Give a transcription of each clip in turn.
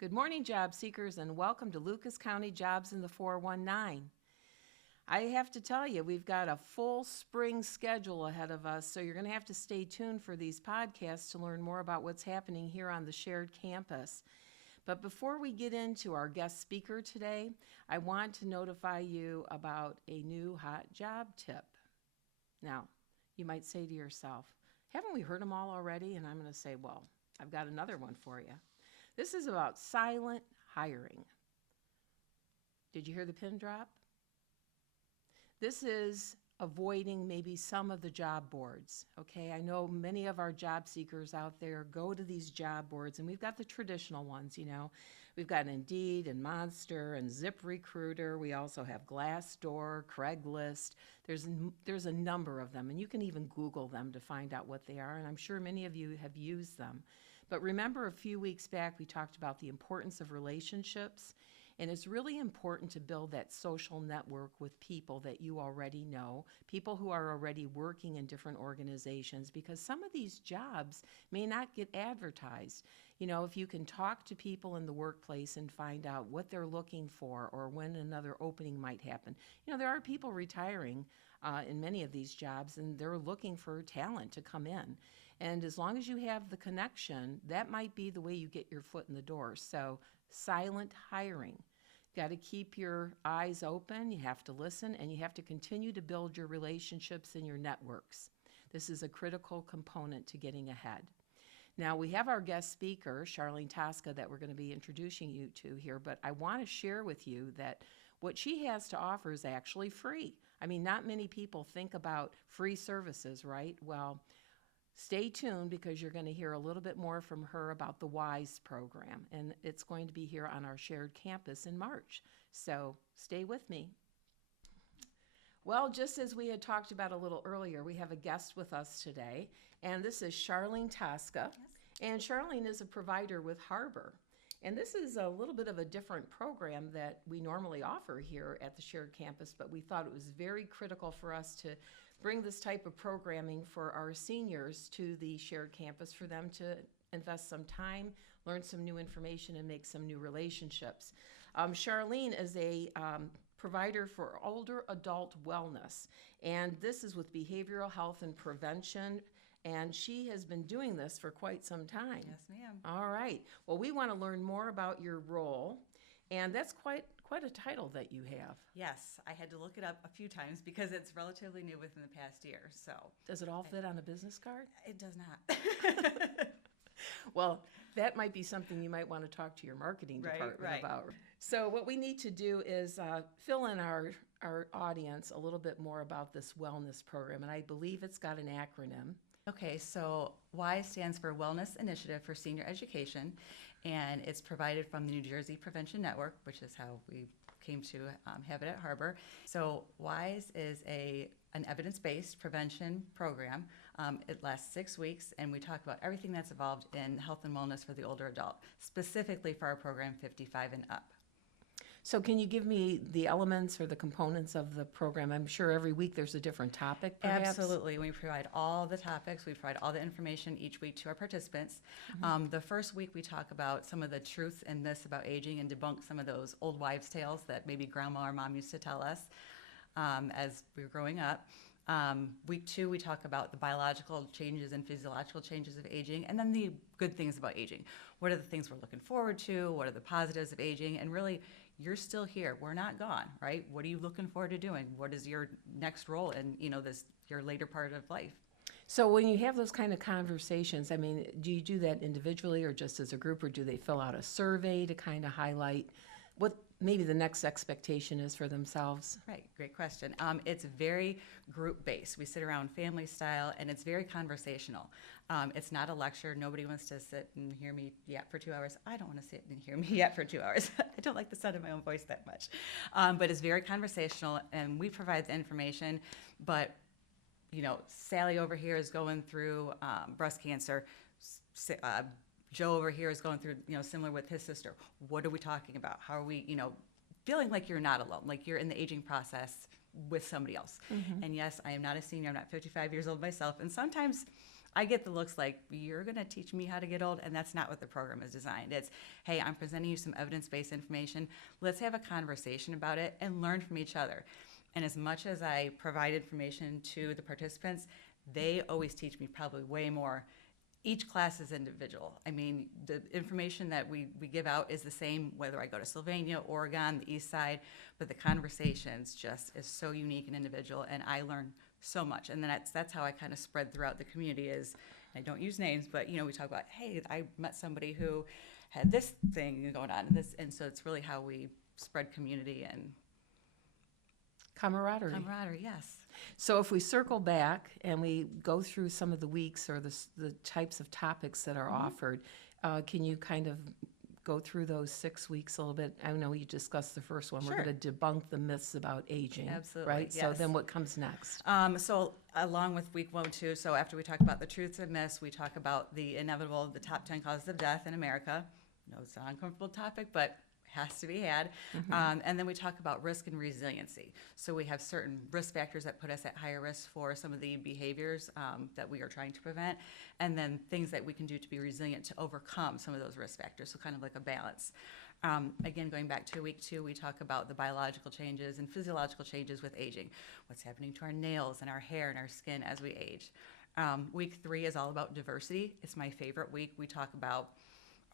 Good morning, job seekers, and welcome to Lucas County Jobs in the 419. I have to tell you, we've got a full spring schedule ahead of us, so you're going to have to stay tuned for these podcasts to learn more about what's happening here on the shared campus. But before we get into our guest speaker today, I want to notify you about a new hot job tip. Now, you might say to yourself, haven't we heard them all already? And I'm going to say, well, I've got another one for you. This is about silent hiring. Did you hear the pin drop? This is avoiding maybe some of the job boards, okay? I know many of our job seekers out there go to these job boards, and we've got the traditional ones, you know. We've got Indeed and Monster and ZipRecruiter. We also have Glassdoor, Craigslist. There's a number of them, and you can even Google them to find out what they are, and I'm sure many of you have used them. But remember, a few weeks back, we talked about the importance of relationships, and it's really important to build that social network with people that you already know, people who are already working in different organizations, because some of these jobs may not get advertised. You know, if you can talk to people in the workplace and find out what they're looking for or when another opening might happen. You know, there are people retiring in many of these jobs, and they're looking for talent to come in. And as long as you have the connection, that might be the way you get your foot in the door. So silent hiring. Got to keep your eyes open, you have to listen, and you have to continue to build your relationships and your networks. This is a critical component to getting ahead. Now, we have our guest speaker, Charlene Tosca, that we're going to be introducing you to here, but I want to share with you that what she has to offer is actually free. I mean, not many people think about free services, right? Well, stay tuned because you're going to hear a little bit more from her about the WISE program, and it's going to be here on our shared campus in March. So stay with me. Well, just as we had talked about a little earlier, we have a guest with us today, and this is Charlene Tosca. Yes. And Charlene is a provider with Harbor. And this is a little bit of a different program that we normally offer here at the shared campus, but we thought it was very critical for us to bring this type of programming for our seniors to the shared campus for them to invest some time, learn some new information, and make some new relationships. Charlene is a provider for older adult wellness, and this is with behavioral health and prevention, and she has been doing this for quite some time. Yes, ma'am. All right. Well, we want to learn more about your role, and that's quite a title that you have. Yes, I had to look it up a few times because it's relatively new within the past year. So does it all fit on a business card? It does not. Well, that might be something you might want to talk to your marketing department about. So what we need to do is fill in our audience a little bit more about this wellness program, and I believe it's got an acronym. Okay, so WISE stands for Wellness Initiative for Senior Education, and it's provided from the New Jersey Prevention Network, which is how we came to have it at Harbor. So WISE is an evidence-based prevention program. It lasts 6 weeks, and we talk about everything that's involved in health and wellness for the older adult, specifically for our program 55 and up. So can you give me the elements or the components of the program? I'm sure every week there's a different topic, perhaps? Absolutely. We provide all the topics. We provide all the information each week to our participants. The first week we talk about some of the truth and myths about aging and debunk some of those old wives' tales that maybe grandma or mom used to tell us as we were growing up. Week 2, we talk about the biological changes and physiological changes of aging, and then the good things about aging. What are the things we're looking forward to? What are the positives of aging? And really, you're still here. We're not gone, right? What are you looking forward to doing? What is your next role in, your later part of life? So when you have those kind of conversations, I mean, do you do that individually or just as a group, or do they fill out a survey to kind of highlight what maybe the next expectation is for themselves? Right, great question. It's very group-based. We sit around family style, and it's very conversational. It's not a lecture. Nobody wants to sit and hear me yap for 2 hours. I don't want to sit and hear me yap for 2 hours. I don't like the sound of my own voice that much. But it's very conversational, and we provide the information. But, Sally over here is going through breast cancer. Joe over here is going through, similar with his sister. What are we talking about? How are we, feeling like you're not alone, like you're in the aging process with somebody else. Mm-hmm. And yes, I am not a senior. I'm not 55 years old myself. And sometimes I get the looks like, you're going to teach me how to get old, and that's not what the program is designed. It's, hey, I'm presenting you some evidence-based information. Let's have a conversation about it and learn from each other. And as much as I provide information to the participants, they always teach me probably way more. Each class is individual. I mean, the information that we give out is the same whether I go to Sylvania, Oregon, the East Side, but the conversations just is so unique and individual, and I learn so much. And then that's how I kind of spread throughout the community is, I don't use names, but, we talk about, hey, I met somebody who had this thing going on, and so it's really how we spread community and Camaraderie. camaraderie, yes. So if we circle back and we go through some of the weeks or the types of topics that are offered, can you kind of go through those 6 weeks a little bit? I know you discussed the first one. Sure. We're going to debunk the myths about aging. Absolutely, Right? So yes. then what comes next? So along with week 1, 2, so after we talk about the truths and myths, we talk about the inevitable, the top 10 causes of death in America. I know it's an uncomfortable topic, but has to be had. And then we talk about risk and resiliency. So we have certain risk factors that put us at higher risk for some of the behaviors that we are trying to prevent, and then things that we can do to be resilient to overcome some of those risk factors, so kind of like a balance. Again, going back to week 2, we talk about the biological changes and physiological changes with aging, what's happening to our nails and our hair and our skin as we age. Week 3 is all about diversity. It's my favorite week. We talk about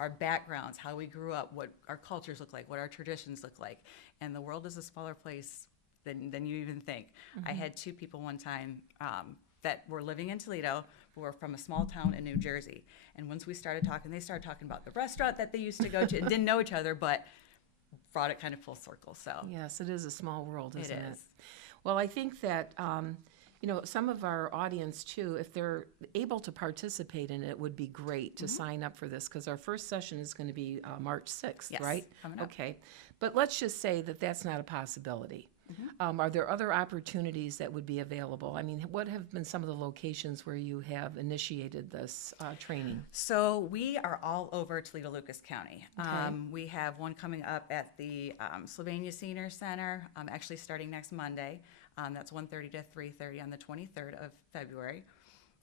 our backgrounds, how we grew up, what our cultures look like, what our traditions look like. And the world is a smaller place than you even think. I had 2 people one time that were living in Toledo, who were from a small town in New Jersey. And once we started talking, they started talking about the restaurant that they used to go to and didn't know each other, but brought it kind of full circle. So Yes, it is a small world, isn't it? is. Well, I think that, some of our audience too, if they're able to participate in it, would be great to sign up for this, because our first session is going to be March 6th, Yes, right? coming up. Okay. But let's just say that that's not a possibility. Are there other opportunities that would be available? I mean, what have been some of the locations where you have initiated this training? So we are all over Toledo, Lucas County. Okay. We have one coming up at the Sylvania Senior Center, actually starting next Monday. That's 1:30 to 3:30 on the 23rd of February.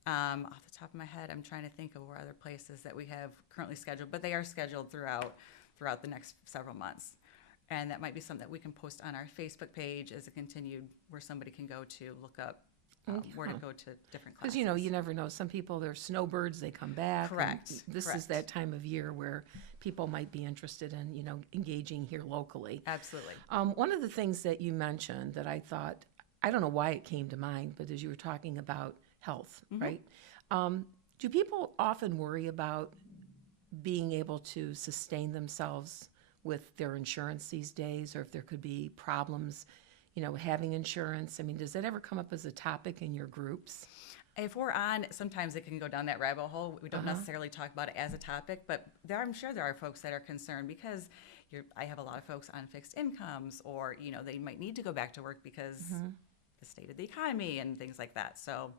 Off the top of my head, I'm trying to think of where other places that we have currently scheduled, but they are scheduled throughout the next several months. And that might be something that we can post on our Facebook page as a continued, where somebody can go to look up where to go to different classes. Because, you never know. Some people, they're snowbirds, they come back. and Correct, This is correct. that time of year where people might be interested in, engaging here locally. Absolutely. One of the things that you mentioned that I thought, I don't know why it came to mind, but as you were talking about health, right? Do people often worry about being able to sustain themselves with their insurance these days, or if there could be problems, having insurance? I mean, does that ever come up as a topic in your groups? If we're on, sometimes it can go down that rabbit hole. We don't necessarily talk about it as a topic, but I'm sure there are folks that are concerned because I have a lot of folks on fixed incomes, or, they might need to go back to work because the state of the economy and things like that. So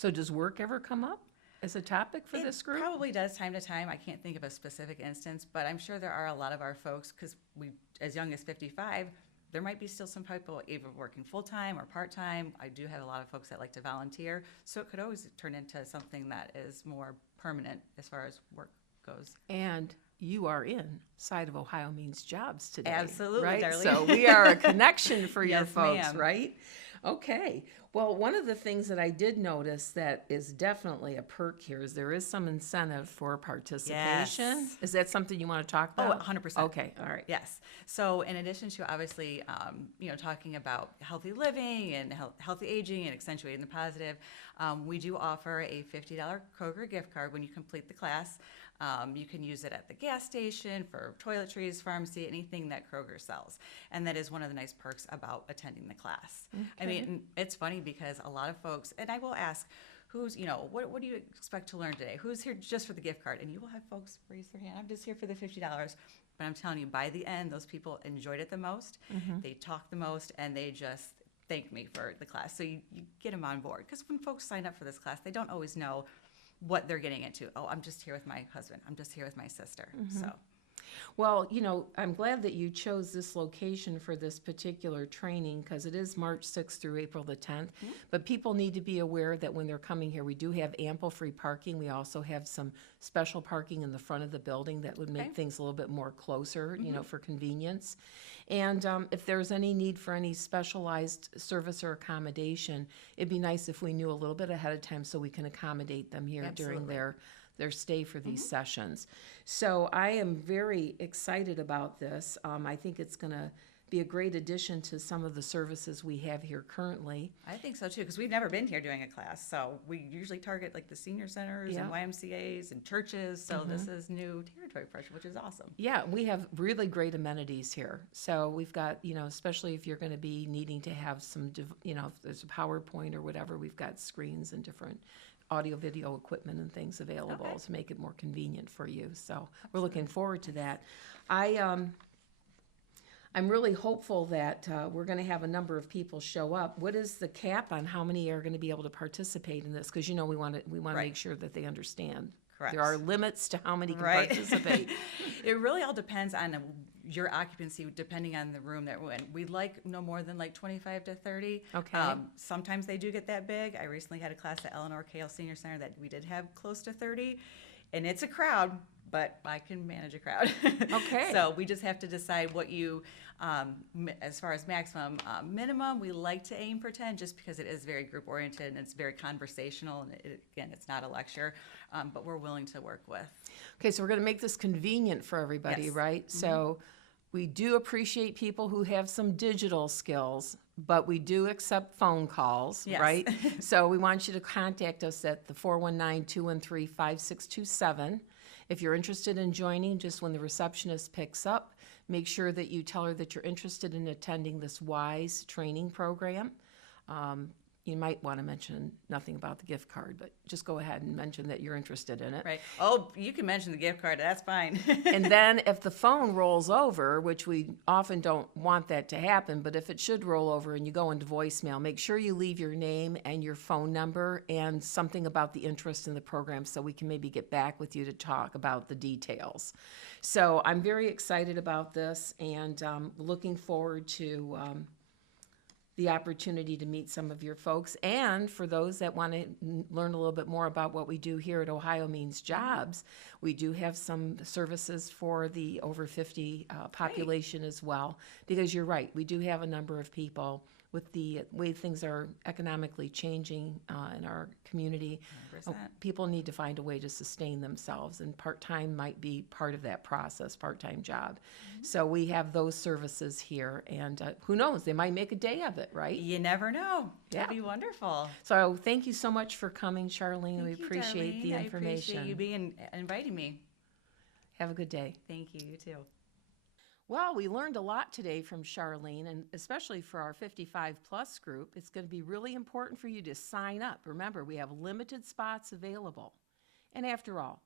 does work ever come up as a topic for this group? It probably does time to time. I can't think of a specific instance, but I'm sure there are a lot of our folks, because we, as young as 55, there might be still some people either working full-time or part-time. I do have a lot of folks that like to volunteer, so it could always turn into something that is more permanent as far as work goes. And you are inside of Ohio Means Jobs today. Absolutely, right? Darlene. So we are a connection for your Yes, folks, ma'am. right? Okay. Well, one of the things that I did notice that is definitely a perk here is there is some incentive for participation. Yes. Is that something you want to talk Oh, about? 100%. Okay, all right. Yes. So in addition to obviously, talking about healthy living and healthy aging and accentuating the positive, we do offer a $50 Kroger gift card when you complete the class. You can use it at the gas station, for toiletries, pharmacy, anything that Kroger sells. And that is one of the nice perks about attending the class. I mean, it's funny because a lot of folks, and I will ask, who's, what do you expect to learn today? Who's here just for the gift card? And you will have folks raise their hand, I'm just here for the $50. But I'm telling you, by the end, those people enjoyed it the most, they talked the most, and they just thanked me for the class. So you get them on board. Because when folks sign up for this class, they don't always know what they're getting into. Oh, I'm just here with my husband. I'm just here with my sister. So Well, I'm glad that you chose this location for this particular training because it is March 6th through April the 10th. But people need to be aware that when they're coming here, we do have ample free parking. We also have some special parking in the front of the building that would make things a little bit more closer, for convenience. And if there's any need for any specialized service or accommodation, it'd be nice if we knew a little bit ahead of time so we can accommodate them here during Absolutely. their stay for these sessions. So I am very excited about this. I think it's going to be a great addition to some of the services we have here currently. I think so too, because we've never been here doing a class. So we usually target like the senior centers and YMCA's and churches. So this is new territory for us, which is awesome. Yeah, we have really great amenities here. So we've got, especially if you're going to be needing to have some, if there's a PowerPoint or whatever, we've got screens and different audio video equipment and things available to make it more convenient for you. So we're looking forward to that. I'm really hopeful that we're going to have a number of people show up. What is the cap on how many are going to be able to participate in this? Because we want to make sure that they understand. Correct. There are limits to how many can participate. It really all depends on your occupancy, depending on the room that we're in. We like no more than like 25 to 30. Okay. Sometimes they do get that big. I recently had a class at Eleanor Kale Senior Center that we did have close to 30. And it's a crowd, but I can manage a crowd. Okay. So we just have to decide what you, as far as maximum, minimum, we like to aim for 10 just because it is very group oriented and it's very conversational. And again, it's not a lecture, but we're willing to work with. Okay, so we're going to make this convenient for everybody, Yes. right? So we do appreciate people who have some digital skills, but we do accept phone calls, Yes. right? So we want you to contact us at the 419-213-5627. If you're interested in joining, just when the receptionist picks up, make sure that you tell her that you're interested in attending this WISE training program. You might want to mention nothing about the gift card, but just go ahead and mention that you're interested in it. Right. Oh, you can mention the gift card. That's fine. And then if the phone rolls over, which we often don't want that to happen, but if it should roll over and you go into voicemail, make sure you leave your name and your phone number and something about the interest in the program so we can maybe get back with you to talk about the details. So I'm very excited about this and looking forward to the opportunity to meet some of your folks. And for those that want to learn a little bit more about what we do here at Ohio Means Jobs, we do have some services for the over 50 population as well. Because you're right, we do have a number of people with the way things are economically changing in our community. 100%. People need to find a way to sustain themselves, and part-time might be part of that process, part-time job. So we have those services here, and who knows, they might make a day of it, right? You never know. Yeah. That'd be wonderful. So thank you so much for coming, Charlene. We Thank you, appreciate the Darlene. information. I appreciate you inviting me. Have a good day. Thank you. You too. Well, we learned a lot today from Charlene, and especially for our 55-plus group, it's going to be really important for you to sign up. Remember, we have limited spots available. And after all,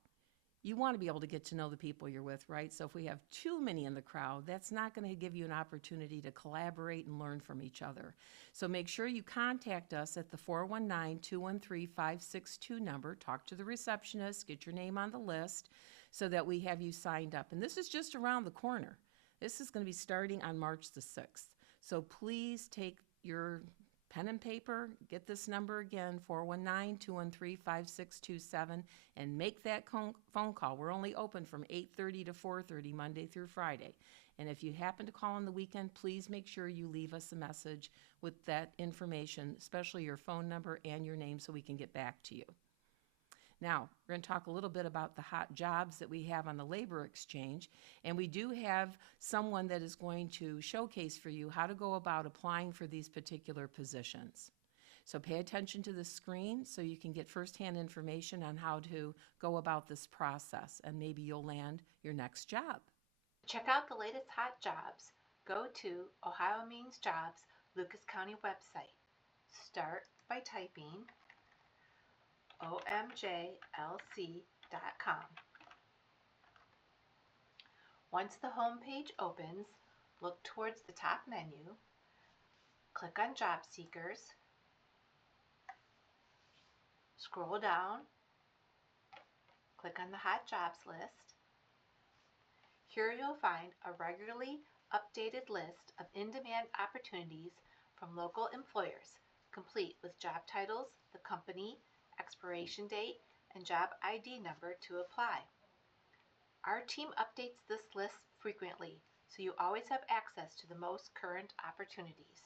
you want to be able to get to know the people you're with, right? So if we have too many in the crowd, that's not going to give you an opportunity to collaborate and learn from each other. So make sure you contact us at the 419-213-562 number. Talk to the receptionist, get your name on the list so that we have you signed up. And this is just around the corner. This is going to be starting on March the 6th. So please take your pen and paper, get this number again, 419-213-5627, and make that phone call. We're only open from 8:30 to 4:30, Monday through Friday. And if you happen to call on the weekend, please make sure you leave us a message with that information, especially your phone number and your name, so we can get back to you. Now, we're going to talk a little bit about the hot jobs that we have on the labor exchange, and we do have someone that is going to showcase for you how to go about applying for these particular positions. So pay attention to the screen so you can get firsthand information on how to go about this process, and maybe you'll land your next job. Check out the latest hot jobs. Go to OhioMeansJobs Lucas County website. Start by typing OhioMeansJobs.com. Once the home page opens, look towards the top menu, click on Job Seekers, scroll down, click on the Hot Jobs list. Here you'll find a regularly updated list of in-demand opportunities from local employers, complete with job titles, the company, expiration date, and job ID number to apply. Our team updates this list frequently, so you always have access to the most current opportunities.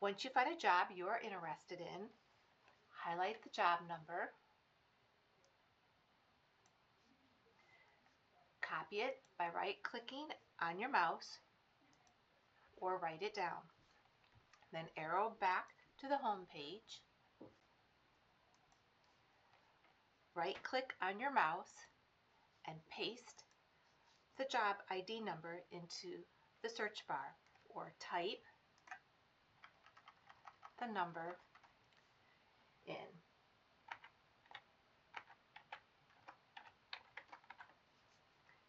Once you find a job you are interested in, highlight the job number, copy it by right-clicking on your mouse, or write it down. Then arrow back to the home page, right-click on your mouse, and paste the job ID number into the search bar, or type the number in.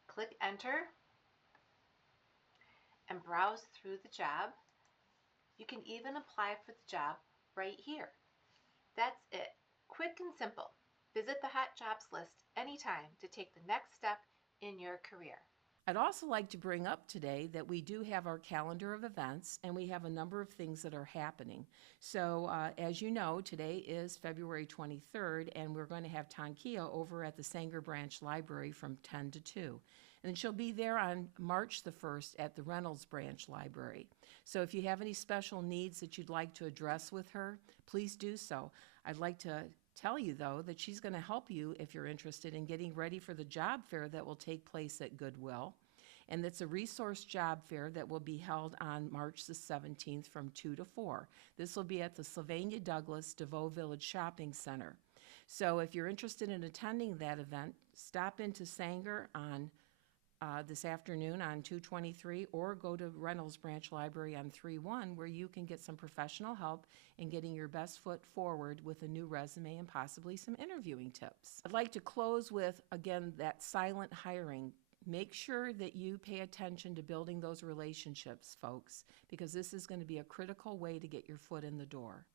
Click enter and browse through the job. You can even apply for the job right here. That's it. Quick and simple. Visit the Hot Jobs list anytime to take the next step in your career. I'd also like to bring up today that we do have our calendar of events, and we have a number of things that are happening. So as you know, today is February 23rd, and we're going to have Tankia over at the Sanger Branch Library from 10 to 2. And she'll be there on March the 1st at the Reynolds Branch Library. So if you have any special needs that you'd like to address with her, please do so. I'd like to tell you, though, that she's going to help you if you're interested in getting ready for the job fair that will take place at Goodwill. And it's a resource job fair that will be held on March the 17th from 2 to 4. This will be at the Sylvania Douglas DeVoe Village Shopping Center. So if you're interested in attending that event, stop into Sanger on this afternoon on 223, or go to Reynolds Branch Library on 31, where you can get some professional help in getting your best foot forward with a new resume and possibly some interviewing tips. I'd like to close with, again, that silent hiring. Make sure that you pay attention to building those relationships, folks, because this is going to be a critical way to get your foot in the door.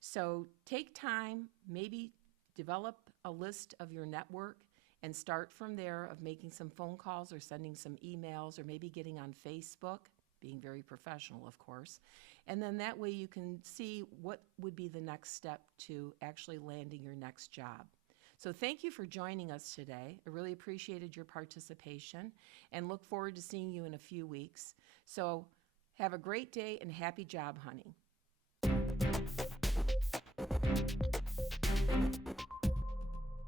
So take time, maybe develop a list of your network, and start from there of making some phone calls or sending some emails or maybe getting on Facebook, being very professional, of course. And then that way you can see what would be the next step to actually landing your next job. So thank you for joining us today. I really appreciated your participation and look forward to seeing you in a few weeks. So have a great day and happy job hunting.